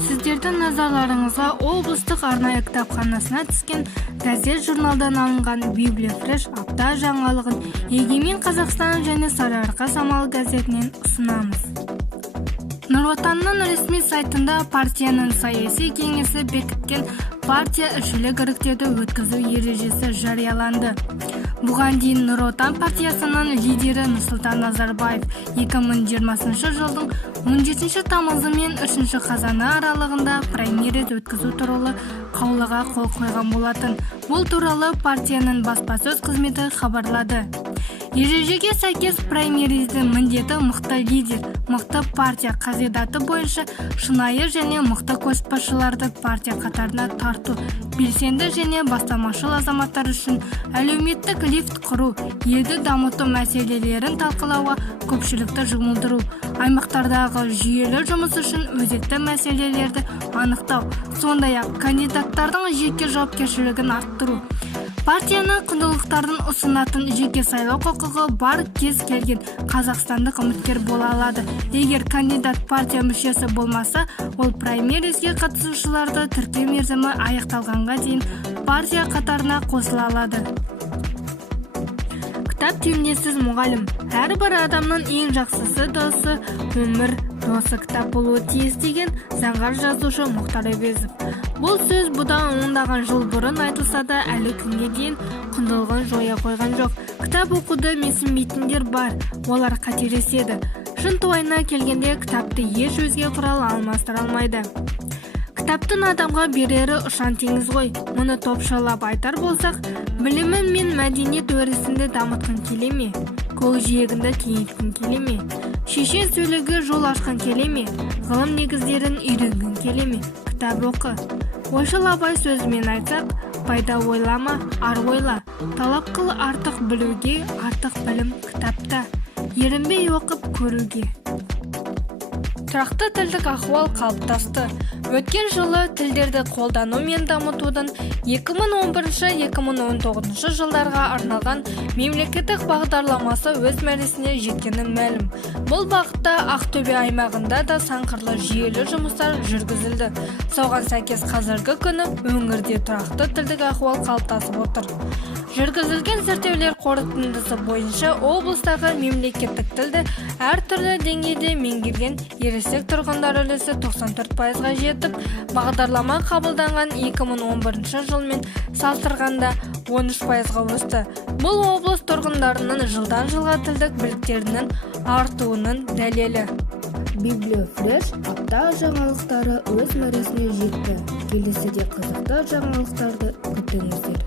Сіздердің назарларыңызға облыстық арнайы кітапханасына түскен газет-журналдан алынған Библия Фреш апта жаңалығын Егемен Қазақстан және Сарыарқа Самалы газетінен ұсынамыз. Нұр Отанның ресми сайтында партияның саяси кеңесі бекіткен партия ішілік іріктеуді өткізу ережесі жарияланды. Бұған дейін Нұр Отан партиясының лидері Нұрсұлтан Назарбаев 2020 жылдың 17 тамызы мен 3 қазаны аралығында праймериз өткізу туралы қаулыға қол қойған болатын. Бұл туралы партияның баспасөз қызметі хабарлады. Ережеге сәйкес праймериздің міндеті мықты лидер, мықты партия қағидаты бойынша шынайы және мықты көшбасшыларды партия қатарына тарту, белсенді және бастамашыл азаматтар үшін әлеуметтік лифт құру, елді дамыту мәселелерін талқылауға көпшілікті жұмылдыру, аймақтардағы жүйелі жұмыс үшін өзекті мәселелерді анықтау, сондай-ақ кандидаттардың жеке жауапкершілігін арттыру. Партияның құндылықтарын ұсынатын жеке сайлау құқығы бар кез келген қазақстандық үміткер бола алады. Егер кандидат партия мүшесі болмаса, ол праймеризге қатысушыларды тіркеу мерзімі аяқталғанға дейін партия қатарына қосыла алады. Кітап теңдессіз мұғалім. Әрбір адамның ең жақсысы досы өмір досы кітап болуы тиіс деген заңғар жазушы Мұхтар Әуезов. Бұл сөз бұдан ондаған жыл бұрын айтылса да әлі күнге дейін құндылығын жоя қойған жоқ. Кітап оқуды менсінбейтіндер бар, олар қателеседі. Шынтуайына келгенде кітапты еш өзге құрал алмастыра алмайды. Кітаптың адамға берері ұшан теңіз ғой. Мұны топшылап айтар болсақ, білімі мен мәдениет өрісінде дамытқын келе ме? Көкжиегінді кеңейткін келе ме? Шешен сөйлігі жол ашқын келе ме? Ғылым негіздерін үйренгін келе ме? Кітап оқы. Ойшыл Абай сөзімен айтсақ, пайда ойлама, ар ойла. Талап қыл артық білуге, артық білім кітапта. Ерінбей оқып көруге. Тұрақты тілдік ахуал қалыптасты. Өткен жылы тілдерді қолдану мен дамытудың 2011-2019 жылдарға арналған мемлекеттік бағдарламасы өз мәресіне жеткені мәлім. Бұл бағытта Ақтөбе аймағында да сан қырлы жүйелі жұмыстар жүргізілді. Соған сәйкес қазіргі күні өңірде тұрақты тілдік ахуал қалыптасып отыр. Жүргізілген зерттеулер қорытындысы бойынша облыстағы мемлекеттік тілді әртүрлі деңгейде меңгерген ересек тұрғындар үлесі 94%-ға жетіп, бағдарлама қабылданған 2011 жылмен салыстырғанда 13%-ға өсті. Бұл облыс тұрғындарының жылдан жылға тілдік біліктерінің артуының дәлелі. Библия Фреш апта жаңалықтары өз мәресіне жетті. Келесіде қызықты жаңалықтарды күтіңіздер.